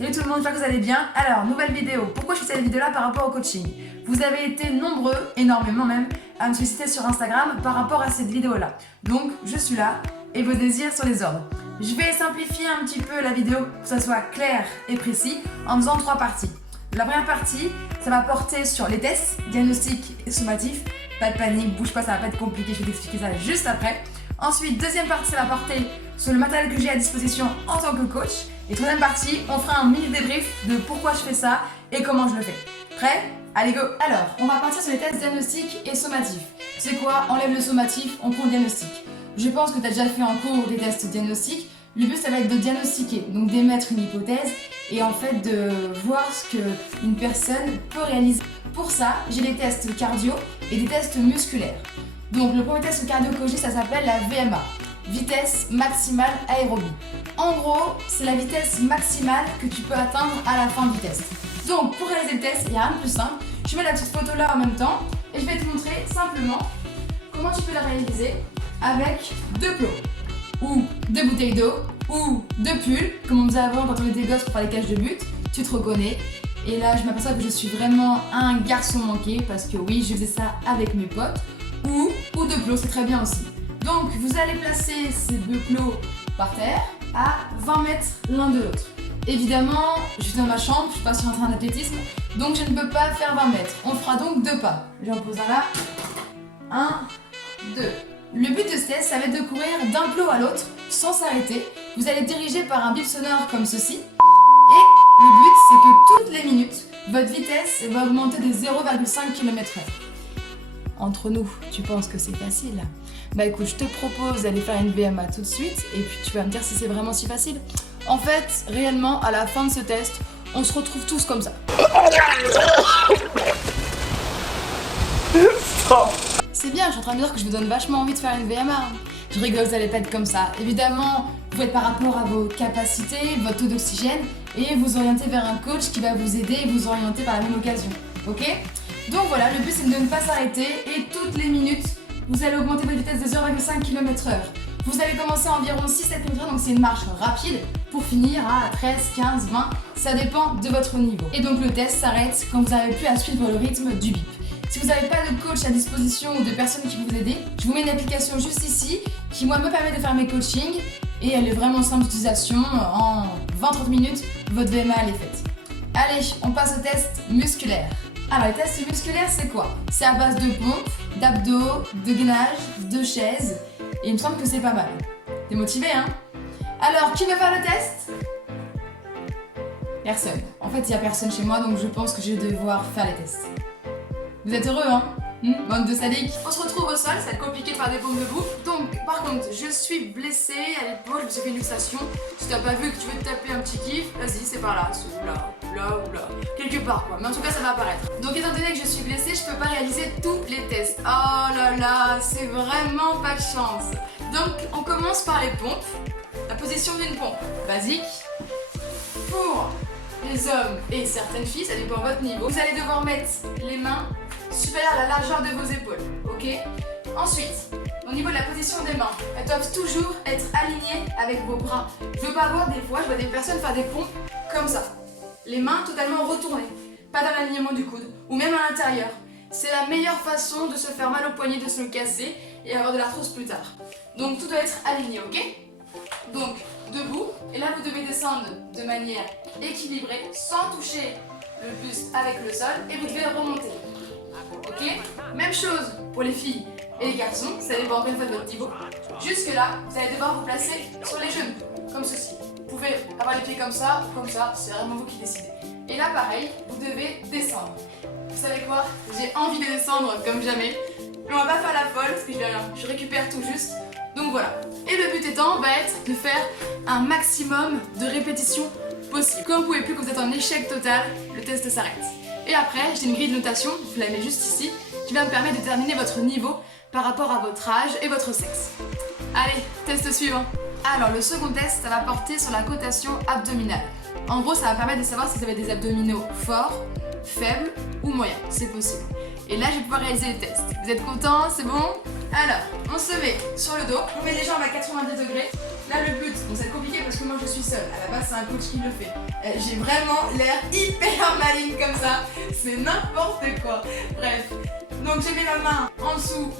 Salut tout le monde, j'espère que vous allez bien. Alors, nouvelle vidéo. Pourquoi je fais cette vidéo-là par rapport au coaching? Vous avez été nombreux, énormément même, à me solliciter sur Instagram par rapport à cette vidéo-là. Donc, je suis là et vos désirs sont les ordres. Je vais simplifier un petit peu la vidéo pour que ça soit clair et précis en faisant 3 parties. La première partie, ça va porter sur les tests, diagnostics et sommatifs. Pas de panique, bouge pas, ça va pas être compliqué, je vais t'expliquer ça juste après. Ensuite, deuxième partie, ça va porter sur le matériel que j'ai à disposition en tant que coach. Et troisième partie, on fera un mini débrief de pourquoi je fais ça et comment je le fais. Prêt? Allez go! Alors, on va partir sur les tests diagnostiques et sommatifs. C'est quoi? Enlève le sommatif, on prend le diagnostic. Je pense que tu as déjà fait en cours des tests diagnostiques. Le but, ça va être de diagnostiquer, donc d'émettre une hypothèse et en fait de voir ce qu'une personne peut réaliser. Pour ça, j'ai des tests cardio et des tests musculaires. Donc le premier test cardio que j'ai, ça s'appelle la VMA, vitesse maximale aérobie. En gros, c'est la vitesse maximale que tu peux atteindre à la fin du test. Donc pour réaliser le test, il n'y a rien de plus simple. Je mets la petite photo là en même temps et je vais te montrer simplement comment tu peux la réaliser avec 2 plots, ou 2 bouteilles d'eau, ou 2 pulls, comme on faisait avant quand on était gosse pour faire les cages de but. Tu te reconnais. Et là, je m'aperçois que je suis vraiment un garçon manqué parce que oui, je faisais ça avec mes potes. Ou 2 plots, c'est très bien aussi. Donc, vous allez placer ces 2 plots par terre à 20 mètres l'un de l'autre. Évidemment, je suis dans ma chambre, je suis pas sur un terrain d'athlétisme, donc je ne peux pas faire 20 mètres. On fera donc 2 pas. J'en pose un là. 1, 2. Le but de ce test, ça va être de courir d'un plot à l'autre sans s'arrêter. Vous allez diriger par un bip sonore comme ceci. Et le but, c'est que toutes les minutes, votre vitesse va augmenter de 0,5 km/h. Entre nous, tu penses que c'est facile? Bah écoute, je te propose d'aller faire une VMA tout de suite et puis tu vas me dire si c'est vraiment si facile. En fait, réellement, à la fin de ce test, on se retrouve tous comme ça. C'est bien, je suis en train de dire que je vous donne vachement envie de faire une VMA. Je rigole, vous allez pas être comme ça. Évidemment, vous faites par rapport à vos capacités, votre taux d'oxygène et vous orienter vers un coach qui va vous aider et vous orienter par la même occasion. Ok? Donc voilà, le but c'est de ne pas s'arrêter et toutes les minutes, vous allez augmenter votre vitesse de 0,5 km/h. Vous allez commencer à environ 6-7 km/h, donc c'est une marche rapide pour finir à 13, 15, 20, ça dépend de votre niveau. Et donc le test s'arrête quand vous n'arrivez plus à suivre le rythme du bip. Si vous n'avez pas de coach à disposition ou de personnes qui vous aident, je vous mets une application juste ici qui moi me permet de faire mes coachings et elle est vraiment simple d'utilisation. En 20-30 minutes, votre VMA elle est faite. Allez, on passe au test musculaire. Alors les tests musculaires c'est quoi? C'est à base de pompes, d'abdos, de gainage, de chaises et il me semble que c'est pas mal. T'es motivé hein? Alors qui veut faire le test? Personne. En fait il n'y a personne chez moi donc je pense que je vais devoir faire les tests. Vous êtes heureux hein? Bande de sadiques. On se retrouve au sol, ça va être compliqué de faire des pompes debout. Donc par contre je suis blessée à l'épaule, je me suis fait une luxation. Si t'as pas vu que tu veux te taper un petit kiff, vas-y c'est par là, c'est là, ou là, quelque part quoi. Mais en tout cas ça va apparaître. Donc étant donné que je suis blessée, je peux pas réaliser tous les tests. Oh là là, c'est vraiment pas de chance. Donc on commence par les pompes. La position d'une pompe basique. Pour les hommes et certaines filles, ça dépend de votre niveau. Vous allez devoir mettre les mains supérieures à la largeur de vos épaules, ok? Ensuite, au niveau de la position des mains, elles doivent toujours être alignées avec vos bras. Je veux pas voir des fois, je vois des personnes faire des pompes comme ça. Les mains totalement retournées, pas dans l'alignement du coude, ou même à l'intérieur. C'est la meilleure façon de se faire mal au poignet, de se le casser et avoir de l'arthrose plus tard. Donc tout doit être aligné, ok? Donc, debout, et là vous devez descendre de manière équilibrée, sans toucher le buste avec le sol, et vous devez remonter. Ok? Même chose pour les filles et les garçons, ça dépend encore une fois de votre niveau. Jusque là, vous allez devoir vous placer sur les genoux, comme ceci. Vous pouvez avoir les pieds comme ça, c'est vraiment vous qui décidez. Et là pareil, vous devez descendre. Vous savez quoi? J'ai envie de descendre comme jamais. Mais on va pas faire la folle, parce que je récupère tout juste. Donc voilà. Et le but étant va être de faire un maximum de répétitions possible. Comme vous pouvez plus, que vous êtes en échec total, le test s'arrête. Et après, j'ai une grille de notation, vous la mettez juste ici, qui va me permettre de déterminer votre niveau par rapport à votre âge et votre sexe. Allez, test suivant. Alors le second test, ça va porter sur la cotation abdominale. En gros, ça va permettre de savoir si vous avez des abdominaux forts, faibles ou moyens, c'est possible. Et là, je vais pouvoir réaliser les tests. Vous êtes contents? C'est bon? Alors, on se met sur le dos, on met les jambes à 90 degrés. Là, le but, bon, c'est compliqué parce que moi je suis seule. À la base, c'est un coach qui le fait. J'ai vraiment l'air hyper maligne comme ça. C'est n'importe quoi. Bref. Donc j'ai mis la main en dessous,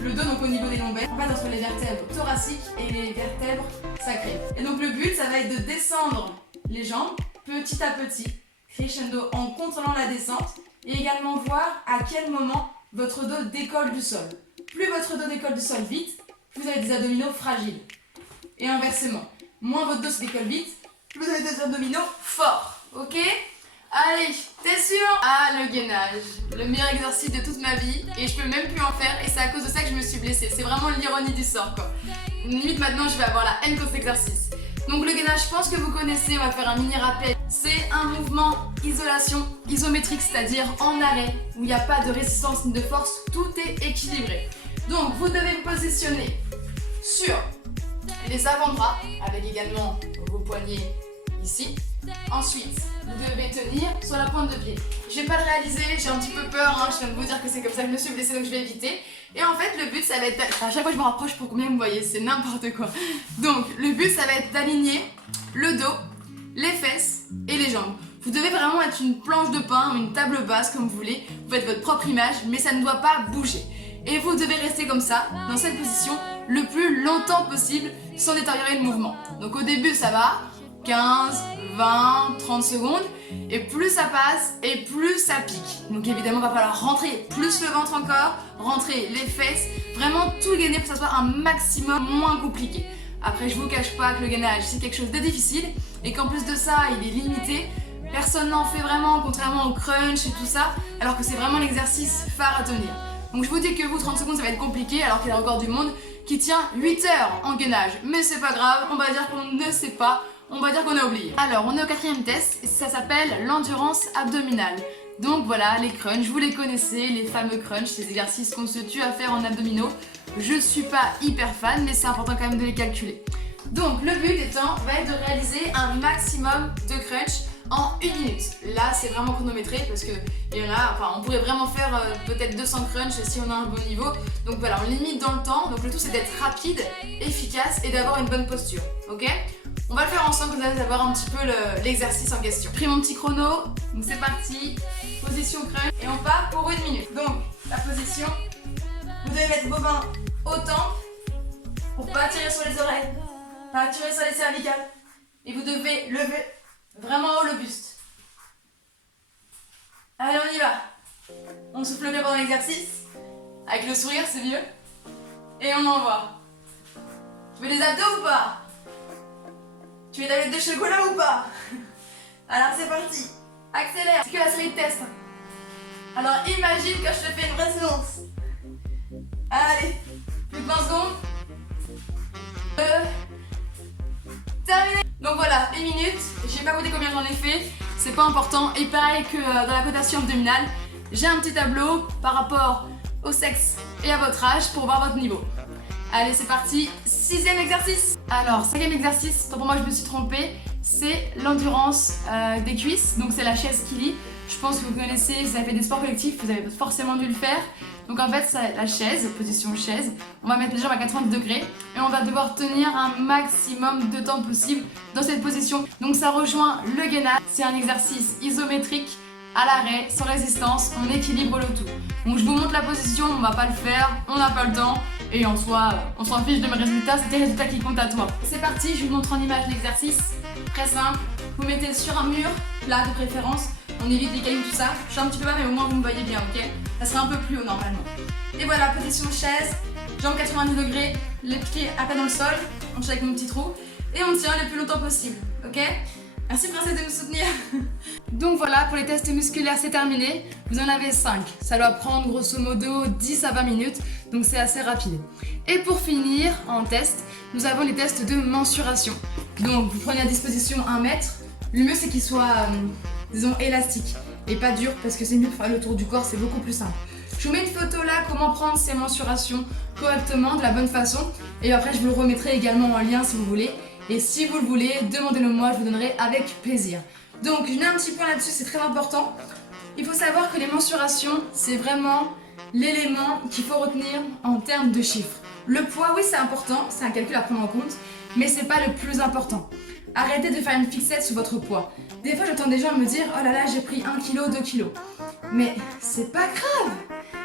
le dos, donc au niveau des lombaires, en fait entre les vertèbres thoraciques et les vertèbres sacrées. Et donc le but, ça va être de descendre les jambes petit à petit, crescendo, en contrôlant la descente, et également voir à quel moment votre dos décolle du sol. Plus votre dos décolle du sol vite, plus vous avez des abdominaux fragiles. Et inversement, moins votre dos se décolle vite, plus vous avez des abdominaux forts. Ok? Allez, t'es sûr? Ah, le gainage, le meilleur exercice de toute ma vie, et je peux même plus en faire, et c'est à cause de ça que je me suis blessée. C'est vraiment l'ironie du sort, quoi. Limite maintenant, je vais avoir la haine contre cet exercice. Donc le gainage, je pense que vous connaissez, on va faire un mini rappel. C'est un mouvement isolation isométrique, c'est-à-dire en arrêt, où il n'y a pas de résistance ni de force, tout est équilibré. Donc vous devez vous positionner sur les avant-bras, avec également vos poignets ici. Ensuite, vous devez tenir sur la pointe de pied. Je vais pas le réaliser, j'ai un petit peu peur, hein, je viens de vous dire que c'est comme ça que je me suis blessée, donc je vais éviter. Et en fait, le but, ça va être... À chaque fois que je me rapproche pour combien vous voyez, c'est n'importe quoi. Donc, le but, ça va être d'aligner le dos, les fesses et les jambes. Vous devez vraiment être une planche de pain ou une table basse, comme vous voulez. Vous faites votre propre image, mais ça ne doit pas bouger. Et vous devez rester comme ça, dans cette position, le plus longtemps possible, sans détériorer le mouvement. Donc au début, ça va, 15, 20, 30 secondes, et plus ça passe, et plus ça pique. Donc évidemment, il va falloir rentrer plus le ventre encore, rentrer les fesses, vraiment tout gainer pour que ça soit un maximum moins compliqué. Après, je vous cache pas que le gainage, c'est quelque chose de difficile, et qu'en plus de ça, il est limité. Personne n'en fait vraiment, contrairement au crunch et tout ça, alors que c'est vraiment l'exercice phare à tenir. Donc je vous dis que vous, 30 secondes, ça va être compliqué, alors qu'il y a encore du monde qui tient 8 heures en gainage. Mais c'est pas grave, on va dire qu'on ne sait pas, on va dire qu'on a oublié. Alors, on est au 4e test, et ça s'appelle l'endurance abdominale. Donc voilà, les crunchs, vous les connaissez, les fameux crunchs, ces exercices qu'on se tue à faire en abdominaux. Je suis pas hyper fan, mais c'est important quand même de les calculer. Donc le but étant va être de réaliser un maximum de crunch en 1 minute. Là, c'est vraiment chronométré parce que il y en a, enfin, on pourrait vraiment faire peut-être 200 crunchs si on a un bon niveau. Donc voilà, on limite dans le temps. Donc le tout, c'est d'être rapide, efficace et d'avoir une bonne posture. Ok? On va le faire ensemble, vous allez avoir un petit peu l'exercice en question. J'ai pris mon petit chrono, donc c'est parti. Position crunch et on part pour 1 minute. Donc la position, vous devez mettre vos mains au temple pour pas tirer sur les oreilles, pas tirer sur les cervicales. Et vous devez lever vraiment haut le buste. Allez, on y va. On souffle bien pendant l'exercice. Avec le sourire, c'est mieux. Et on envoie. Tu veux des abdos ou pas? Tu veux ta tablette de chocolat ou pas? Alors c'est parti. Accélère. C'est que la série de tests. Alors imagine que je te fais une vraie séance. Allez. Plus de 20 secondes. Terminé. Donc voilà, 1 minute. J'ai pas compté combien j'en ai fait. C'est pas important. Et pareil que dans la cotation abdominale, j'ai un petit tableau par rapport au sexe et à votre âge pour voir votre niveau. Allez, c'est parti. 6e exercice. Alors, 5e exercice, pour moi je me suis trompée, c'est l'endurance des cuisses. Donc c'est la chaise qui lie. Je pense que vous connaissez, si vous avez fait des sports collectifs, vous avez forcément dû le faire. Donc en fait, c'est la chaise, position chaise. On va mettre les jambes à 90 degrés et on va devoir tenir un maximum de temps possible dans cette position. Donc ça rejoint le gainage. C'est un exercice isométrique à l'arrêt, sans résistance, on équilibre le tout. Donc je vous montre la position, on va pas le faire, on n'a pas le temps. Et en soi, on s'en fiche de mes résultats, c'est tes résultats qui comptent à toi. C'est parti, je vous montre en image l'exercice. Très simple, vous mettez sur un mur, plat de préférence. On évite les cailloux, tout ça. Je suis un petit peu bas, mais au moins vous me voyez bien, ok? Ça sera un peu plus haut normalement. Et voilà, position chaise, jambes 90 degrés, les pieds à peine dans le sol. On tient avec mon petit trou. Et on tient le plus longtemps possible, ok? Merci princesse de me soutenir. Donc voilà, pour les tests musculaires, c'est terminé. Vous en avez 5. Ça doit prendre grosso modo 10 à 20 minutes, donc c'est assez rapide. Et pour finir, en test, nous avons les tests de mensuration. Donc vous prenez à disposition 1 mètre. Le mieux c'est qu'il soit, disons, élastique et pas dur parce que c'est mieux de faire le tour du corps, c'est beaucoup plus simple. Je vous mets une photo là, comment prendre ces mensurations correctement, de la bonne façon. Et après, je vous le remettrai également en lien si vous voulez. Et si vous le voulez, demandez-le moi, je vous donnerai avec plaisir. Donc, je mets un petit point là-dessus, c'est très important. Il faut savoir que les mensurations, c'est vraiment l'élément qu'il faut retenir en termes de chiffres. Le poids, oui, c'est important, c'est un calcul à prendre en compte, mais c'est pas le plus important. Arrêtez de faire une fixette sur votre poids. Des fois, j'entends des gens me dire « Oh là là, j'ai pris 1 kg, 2 kg. » Mais c'est pas grave.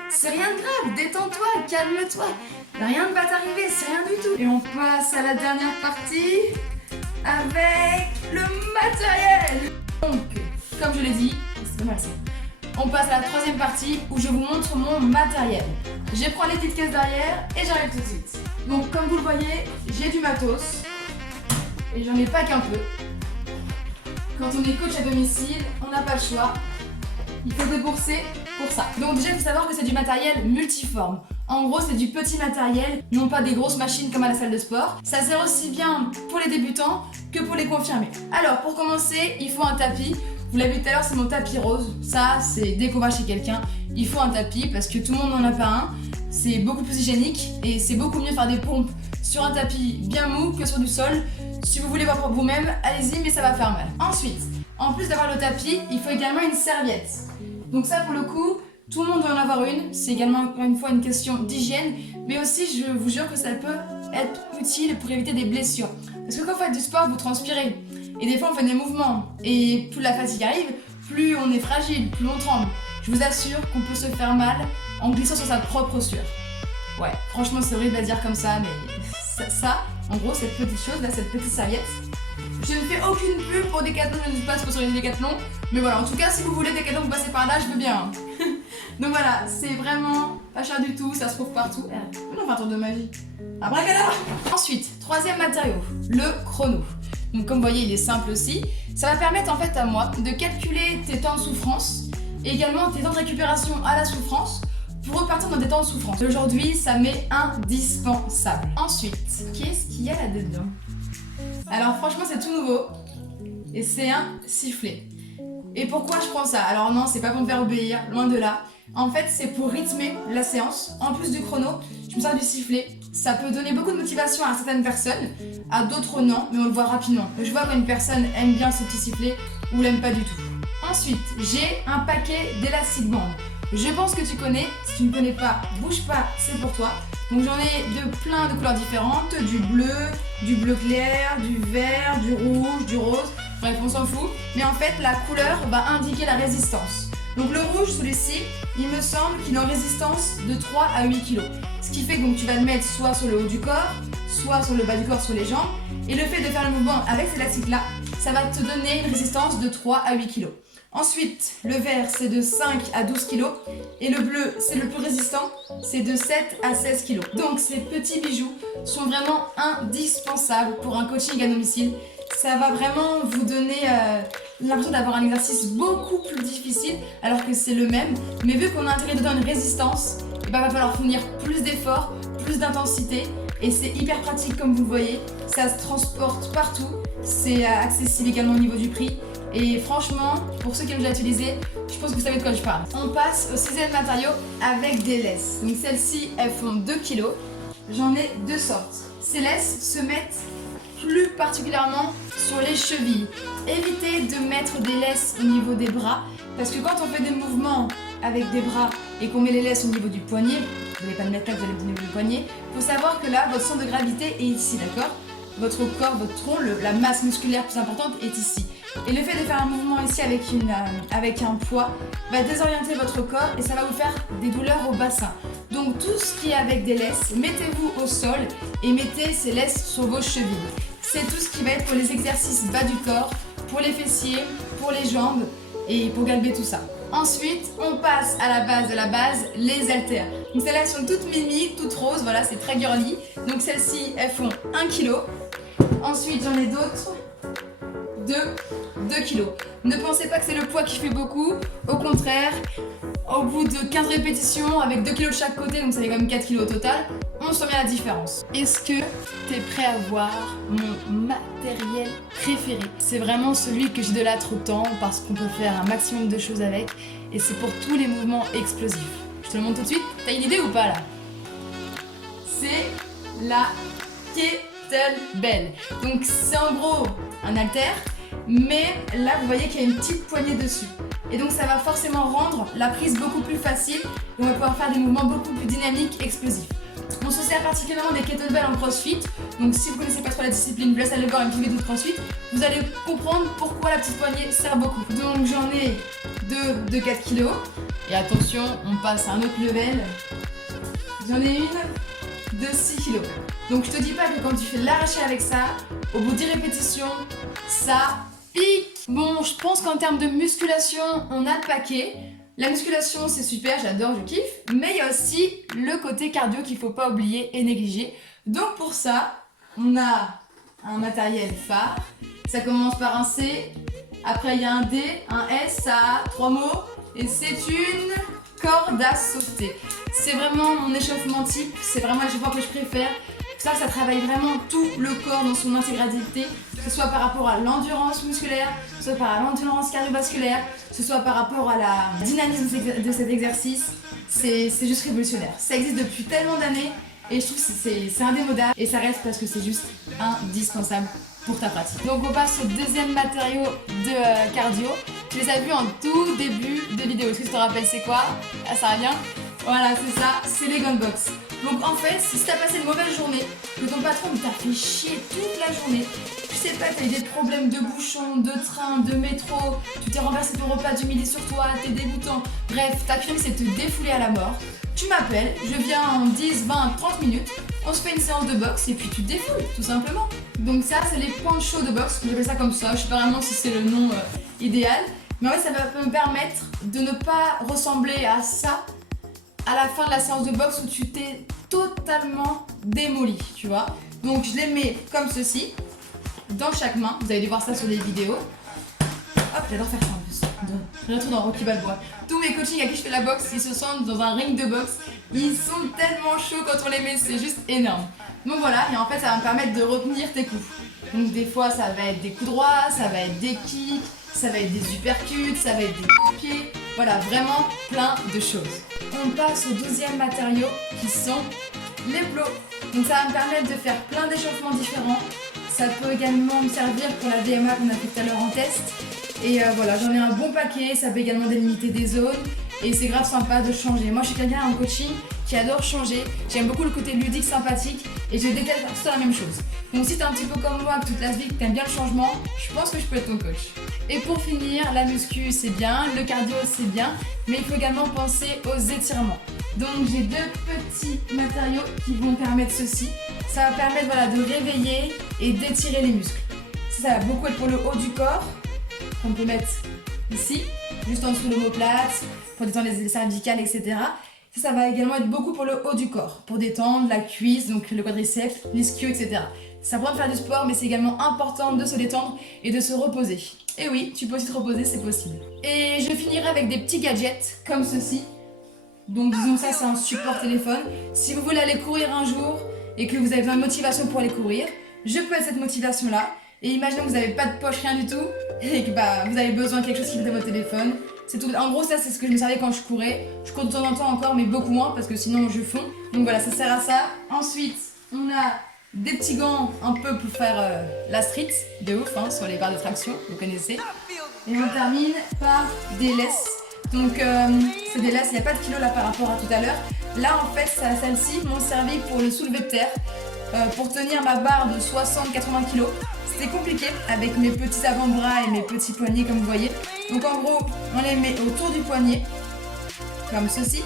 C'est rien de grave. Détends-toi, calme-toi. Rien ne va t'arriver, c'est rien du tout. Et on passe à la dernière partie avec le matériel. Donc, comme je l'ai dit, c'est pas mal ça. On passe à la troisième partie où je vous montre mon matériel. Je prends les petites caisses derrière et j'arrive tout de suite. Donc comme vous le voyez, j'ai du matos et j'en ai pas qu'un peu. Quand on est coach à domicile, on n'a pas le choix. Il faut débourser pour ça. Donc déjà il faut savoir que c'est du matériel multiforme. En gros c'est du petit matériel, non pas des grosses machines comme à la salle de sport. Ça sert aussi bien pour les débutants que pour les confirmés. Alors pour commencer, il faut un tapis. Vous l'avez vu tout à l'heure, c'est mon tapis rose. Ça, c'est dès qu'on va chez quelqu'un, il faut un tapis parce que tout le monde n'en a pas un. C'est beaucoup plus hygiénique et c'est beaucoup mieux de faire des pompes sur un tapis bien mou que sur du sol. Si vous voulez voir pour vous-même, allez-y, mais ça va faire mal. Ensuite, en plus d'avoir le tapis, il faut également une serviette. Donc ça, pour le coup, tout le monde doit en avoir une. C'est également, encore une fois, une question d'hygiène. Mais aussi, je vous jure que ça peut être utile pour éviter des blessures. Parce que quand vous faites du sport, vous transpirez. Et des fois on fait des mouvements et plus la fatigue arrive, plus on est fragile, plus on tremble. Je vous assure qu'on peut se faire mal en glissant sur sa propre sueur. Ouais, franchement c'est horrible à dire comme ça, mais ça en gros cette petite chose là, cette petite serviette. Je ne fais aucune pub pour Decathlon, je ne suis pas sponsorisée Decathlon. Mais voilà, en tout cas si vous voulez Decathlon, vous passez par là, je veux bien. Donc voilà, c'est vraiment pas cher du tout, ça se trouve partout. On va un tour de magie. Abracadabra. Ensuite, troisième matériau, le chrono. Donc comme vous voyez, il est simple aussi. Ça va permettre en fait à moi de calculer tes temps de souffrance et également tes temps de récupération à la souffrance pour repartir dans des temps de souffrance. Aujourd'hui, ça m'est indispensable. Ensuite, qu'est-ce qu'il y a là-dedans? Alors franchement, c'est tout nouveau et c'est un sifflet. Et pourquoi je prends ça? Alors non, c'est pas pour me faire obéir, loin de là. En fait, c'est pour rythmer la séance. En plus du chrono, je me sers du sifflet. Ça peut donner beaucoup de motivation à certaines personnes, à d'autres non, mais on le voit rapidement. Je vois quand une personne aime bien ce petit sifflet ou l'aime pas du tout. Ensuite, j'ai un paquet d'élastic band. Je pense que tu connais. Si tu ne connais pas, bouge pas, c'est pour toi. Donc j'en ai de plein de couleurs différentes, du bleu clair, du vert, du rouge, du rose. Bref, on s'en fout. Mais en fait, la couleur va indiquer la résistance. Donc le rouge, celui-ci, il me semble qu'il a une résistance de 3 à 8 kg. Ce qui fait que donc, tu vas le mettre soit sur le haut du corps, soit sur le bas du corps, sur les jambes. Et le fait de faire le mouvement avec cet élastique-là, ça va te donner une résistance de 3 à 8 kg. Ensuite, le vert, c'est de 5 à 12 kg. Et le bleu, c'est le plus résistant, c'est de 7 à 16 kg. Donc ces petits bijoux sont vraiment indispensables pour un coaching à domicile. Ça va vraiment vous donner l'impression d'avoir un exercice beaucoup plus difficile alors que c'est le même. Mais vu qu'on a intégré dedans une résistance, il va falloir fournir plus d'efforts, plus d'intensité. Et c'est hyper pratique comme vous le voyez. Ça se transporte partout. C'est accessible également au niveau du prix. Et franchement, pour ceux qui ont déjà utilisé, je pense que vous savez de quoi je parle. On passe au sixième matériau avec des laisses. Donc celles-ci, elles font 2 kg. J'en ai deux sortes. Ces laisses se mettent plus particulièrement sur les chevilles. Évitez de mettre des laisses au niveau des bras parce que quand on fait des mouvements avec des bras et qu'on met les laisses au niveau du poignet, vous n'allez pas le mettre là, vous allez le mettre au niveau du poignet, il faut savoir que là, votre centre de gravité est ici, d'accord? Votre corps, votre tronc, la masse musculaire plus importante est ici. Et le fait de faire un mouvement ici avec un poids va désorienter votre corps et ça va vous faire des douleurs au bassin. Donc tout ce qui est avec des laisses, mettez-vous au sol et mettez ces laisses sur vos chevilles. C'est tout ce qui va être pour les exercices bas du corps, pour les fessiers, pour les jambes et pour galber tout ça. Ensuite, on passe à la base de la base, les haltères. Donc celles-là sont toutes mimi, toutes roses, voilà, c'est très girly. Donc celles-ci, elles font 1 kg. Ensuite, j'en ai d'autres de 2 kg. Ne pensez pas que c'est le poids qui fait beaucoup. Au contraire, au bout de 15 répétitions, avec 2 kg de chaque côté, donc ça fait quand même 4 kg au total, on sent bien la différence. Est-ce que t'es prêt à voir mon matériel préféré? C'est vraiment celui que j'idolâtre autant parce qu'on peut faire un maximum de choses avec et c'est pour tous les mouvements explosifs. Je te le montre tout de suite. T'as une idée ou pas là? C'est la kettlebell. Donc c'est en gros un haltère, mais là vous voyez qu'il y a une petite poignée dessus. Et donc ça va forcément rendre la prise beaucoup plus facile et on va pouvoir faire des mouvements beaucoup plus dynamiques, explosifs. On se sert particulièrement des kettlebells en crossfit. Donc si vous connaissez pas trop la discipline, vous laissez aller voir une petite vidéo de crossfit. Vous allez comprendre pourquoi la petite poignée sert beaucoup. Donc j'en ai deux de 4 kg. Et attention, on passe à un autre level. J'en ai une de 6 kg. Donc je te dis pas que quand tu fais l'arraché avec ça, au bout de 10 répétitions, ça pique. Bon, je pense qu'en termes de musculation, on a le paquet. La musculation, c'est super, j'adore, je kiffe. Mais il y a aussi le côté cardio qu'il faut pas oublier et négliger. Donc pour ça, on a un matériel phare. Ça commence par un C, après il y a un D, un S, ça a 3 mots. Et c'est une corde à sauter. C'est vraiment mon échauffement type, c'est vraiment l'échauffement que je préfère. Ça travaille vraiment tout le corps dans son intégralité, que ce soit par rapport à l'endurance musculaire, que ce soit par rapport à l'endurance cardiovasculaire, que ce soit par rapport à la dynamisme de cet exercice. C'est juste révolutionnaire. Ça existe depuis tellement d'années et je trouve que c'est indémodable et ça reste parce que c'est juste indispensable pour ta pratique. Donc on passe au deuxième matériau de cardio. Tu les as vus en tout début de vidéo. Est-ce que tu te rappelles c'est quoi? Ah, ça revient. Voilà, c'est ça, c'est les gunbox. Donc en fait, si t'as passé une mauvaise journée, que ton patron t'a fait chier toute la journée, tu sais pas, t'as eu des problèmes de bouchons, de train, de métro, tu t'es renversé ton repas du midi sur toi, t'es dégoûtant, bref, ta crème c'est te défouler à la mort, tu m'appelles, je viens en 10, 20, 30 minutes, on se fait une séance de boxe et puis tu te défoules, tout simplement. Donc ça, c'est les points chauds de boxe, j'appelle ça comme ça, je sais pas vraiment si c'est le nom idéal, mais en fait ça va me permettre de ne pas ressembler à ça à la fin de la séance de boxe où tu t'es totalement démoli, tu vois. Donc je les mets comme ceci, dans chaque main. Vous avez dû voir ça sur des vidéos. Hop, j'adore faire ça en plus. Je retrouve dans Rocky Balboa. Tous mes coachings à qui je fais la boxe, ils se sentent dans un ring de boxe. Ils sont tellement chauds quand on les met, c'est juste énorme. Donc voilà, et en fait ça va me permettre de retenir tes coups. Donc des fois ça va être des coups droits, ça va être des kicks, ça va être des uppercuts, ça va être des coups de pied. Voilà, vraiment plein de choses. On passe au deuxième matériau qui sont les plots. Donc ça va me permettre de faire plein d'échauffements différents. Ça peut également me servir pour la VMA qu'on a fait tout à l'heure en test. Et voilà, j'en ai un bon paquet, ça peut également délimiter des zones. Et c'est grave sympa de changer. Moi je suis quelqu'un en coaching qui adore changer. J'aime beaucoup le côté ludique, sympathique. Et je déteste faire tout la même chose. Donc si t'es un petit peu comme moi, que tu te lasses vite, que t'aimes bien le changement, je pense que je peux être ton coach. Et pour finir, la muscu c'est bien, le cardio c'est bien, mais il faut également penser aux étirements. Donc j'ai deux petits matériaux qui vont permettre ceci. Ça va permettre voilà, de réveiller et d'étirer les muscles. Ça va beaucoup être pour le haut du corps, qu'on peut mettre ici, juste en dessous de l'omoplate, pour détendre les cervicales, etc. Ça va également être beaucoup pour le haut du corps, pour détendre la cuisse, donc le quadriceps, l'ischio, etc. Ça prend de faire du sport, mais c'est également important de se détendre et de se reposer. Et oui, tu peux aussi te reposer, c'est possible. Et je finirai avec des petits gadgets, comme ceci. Donc disons ça, c'est un support téléphone. Si vous voulez aller courir un jour et que vous avez besoin de motivation pour aller courir, je peux être cette motivation-là. Et imaginons que vous n'avez pas de poche, rien du tout, et que vous avez besoin de quelque chose qui vous donne votre téléphone. C'est tout. En gros, ça, c'est ce que je me servais quand je courais. Je cours de temps en temps encore, mais beaucoup moins, parce que sinon je fonds. Donc voilà, ça sert à ça. Ensuite, on a des petits gants un peu pour faire la street, de ouf, hein, sur les barres de traction, vous connaissez. Et on termine par des laisses. Donc c'est des laisses, il n'y a pas de kilos là par rapport à tout à l'heure. Là en fait, celles-ci m'ont servi pour le soulevé de terre, pour tenir ma barre de 60-80 kg. C'était compliqué avec mes petits avant-bras et mes petits poignets comme vous voyez. Donc en gros, on les met autour du poignet, comme ceci.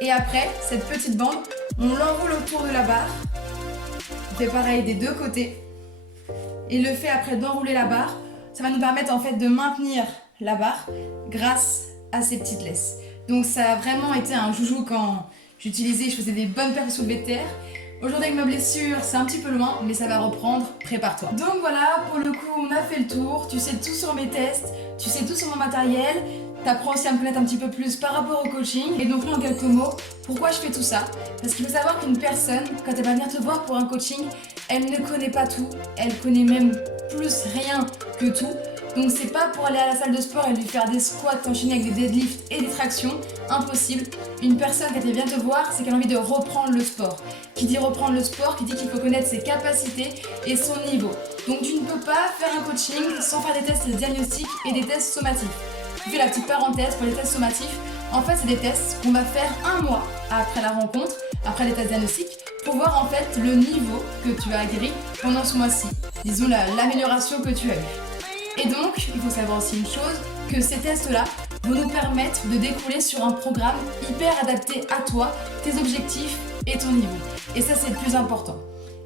Et après, cette petite bande, on l'enroule autour de la barre. On fait pareil des deux côtés. Et le fait après d'enrouler la barre, ça va nous permettre en fait de maintenir la barre grâce à ces petites laisses. Donc ça a vraiment été un joujou quand j'utilisais, je faisais des bonnes paires de soulevés de terre. Aujourd'hui avec ma blessure, c'est un petit peu loin, mais ça va reprendre, prépare-toi. Donc voilà, pour le coup, on a fait le tour. Tu sais tout sur mes tests, tu sais tout sur mon matériel. T'apprends aussi à me connaître un petit peu plus par rapport au coaching. Et donc là, en quelques mots, pourquoi je fais tout ça? Parce qu'il faut savoir qu'une personne, quand elle va venir te voir pour un coaching, elle ne connaît pas tout. Elle connaît même plus rien que tout. Donc c'est pas pour aller à la salle de sport et lui faire des squats enchaînés avec des deadlifts et des tractions, impossible. Une personne quand elle vient te voir, c'est qu'elle a envie de reprendre le sport. Qui dit reprendre le sport, qui dit qu'il faut connaître ses capacités et son niveau. Donc tu ne peux pas faire un coaching sans faire des tests diagnostiques et des tests sommatifs. Je fais la petite parenthèse pour les tests sommatifs. En fait, c'est des tests qu'on va faire un mois après la rencontre après les tests diagnostiques, pour voir en fait le niveau que tu as acquis pendant ce mois-ci, disons l'amélioration que tu as eue. Et donc, il faut savoir aussi une chose, que ces tests-là vont nous permettre de découler sur un programme hyper adapté à toi, tes objectifs et ton niveau. Et ça, c'est le plus important.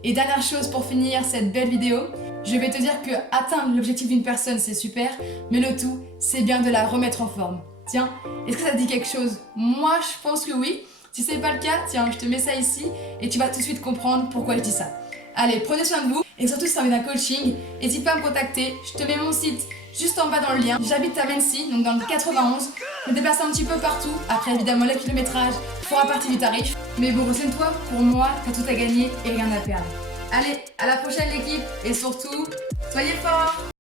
Et dernière chose pour finir cette belle vidéo, je vais te dire que atteindre l'objectif d'une personne, c'est super, mais le tout, c'est bien de la remettre en forme. Tiens, est-ce que ça te dit quelque chose? Moi, je pense que oui. Si c'est pas le cas, tiens, je te mets ça ici et tu vas tout de suite comprendre pourquoi je dis ça. Allez, prenez soin de vous et surtout si tu as envie d'un coaching, n'hésite pas à me contacter. Je te mets mon site juste en bas dans le lien. J'habite à Mency, donc dans le 91. Je me déplace un petit peu partout. Après, évidemment, le kilométrage fera partie du tarif. Mais bon, retiens-toi, pour moi, t'as tout à gagner et rien à perdre. Allez, à la prochaine l'équipe et surtout, soyez forts!